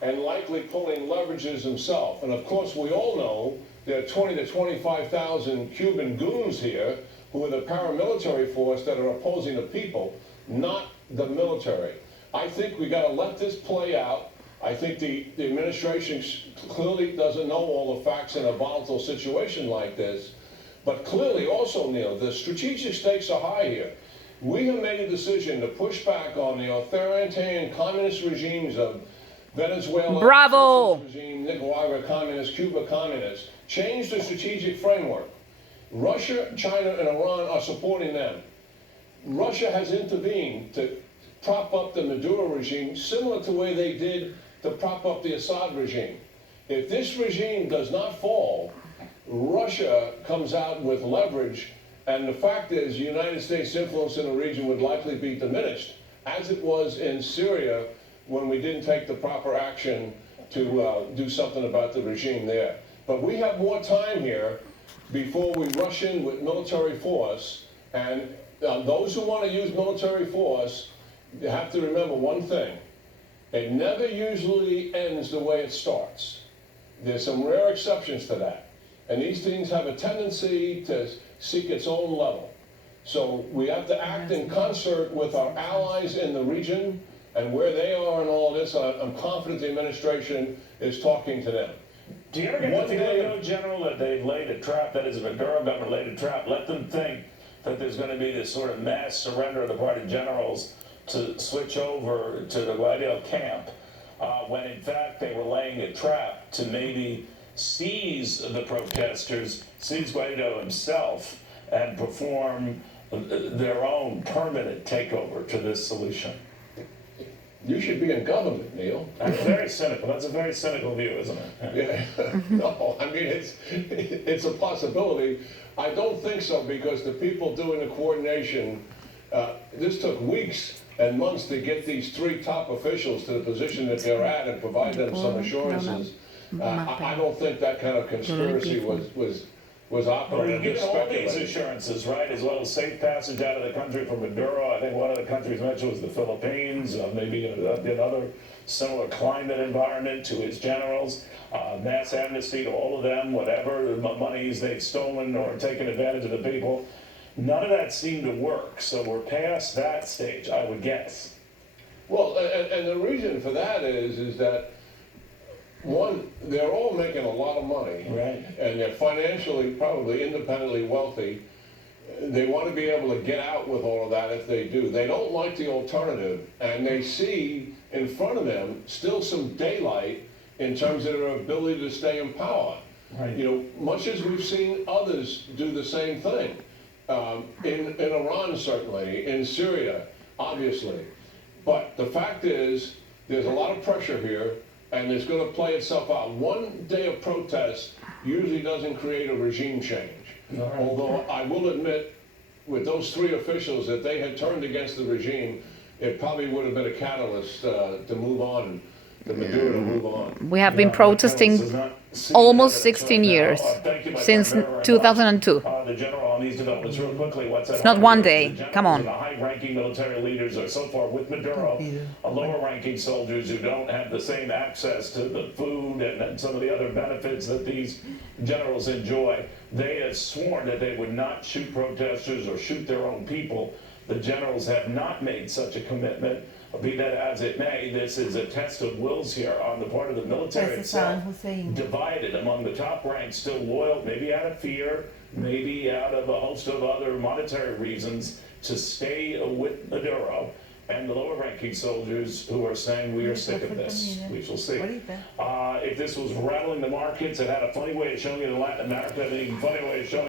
and likely pulling leverages himself. And of course, we all know there are 20 to 25,000 Cuban goons here who are the paramilitary force that are opposing the people, not the military. I think we got to let this play out. I think the administration clearly doesn't know all the facts in a volatile situation like this. But clearly also, Neil, the strategic stakes are high here. We have made a decision to push back on the authoritarian communist regimes of Venezuela, Bravo! regime, Nicaragua communist, Cuba communist. Change the strategic framework. Russia, China, and Iran are supporting them. Russia has intervened to prop up the Maduro regime, similar to the way they did to prop up the Assad regime. If this regime does not fall, Russia comes out with leverage, and the fact is the United States' influence in the region would likely be diminished, as it was in Syria when we didn't take the proper action to do something about the regime there. But we have more time here before we rush in with military force, and those who want to use military force, you have to remember one thing. It never usually ends the way it starts. There's some rare exceptions to that. And these things have a tendency to seek its own level. So we have to act in concert with our allies in the region and where they are in all this. I'm confident the administration is talking to them. Do you ever get the feeling, though, General, that they've laid a trap, that is, a Maduro government laid a trap, let them think that there's going to be this sort of mass surrender of the party generals to switch over to the Guaido camp, when in fact they were laying a trap to maybe seize the protesters, seize Guaido himself, and perform their own permanent takeover to this solution? You should be in government, Neil. That's very cynical. That's a very cynical view, isn't it? Yeah. No, I mean, it's a possibility. I don't think so, because the people doing the coordination, this took weeks and months to get these three top officials to the position that they're at and provide them some assurances. I don't think that kind of conspiracy was operating. Given all these assurances, right, as well as safe passage out of the country from Maduro, I think one of the countries mentioned was the Philippines, maybe another similar climate environment to its generals, mass amnesty to all of them, whatever monies they've stolen or taken advantage of the people. None of that seemed to work, so we're past that stage, I would guess. Well, and the reason for that is that, one, they're all making a lot of money, right, and they're financially probably independently wealthy. They want to be able to get out with all of that if they do. They don't like the alternative, and they see in front of them still some daylight in terms of their ability to stay in power. Right. You know, much as we've seen others do the same thing. In Iran, certainly, in Syria, obviously. But the fact is, there's a lot of pressure here, and it's going to play itself out. One day of protest usually doesn't create a regime change. Right. Although I will admit, with those three officials, that they had turned against the regime, it probably would have been a catalyst to move on, to Maduro to move on. We have been protesting almost 16 years, since 2002. The general on these developments, real quickly, what's It's not one day, come on. The high-ranking military leaders are so far with Maduro, lower-ranking soldiers who don't have the same access to the food and some of the other benefits that these generals enjoy. They have sworn that they would not shoot protesters or shoot their own people. The generals have not made such a commitment. Be that as it may, this is a test of wills here on the part of the military itself, divided among the top ranks, still loyal, maybe out of fear, maybe out of a host of other monetary reasons, to stay with Maduro, and the lower-ranking soldiers who are saying, we are sick of this. We shall see. If this was rattling the markets, it had a funny way of showing it in Latin America, and a funny way of showing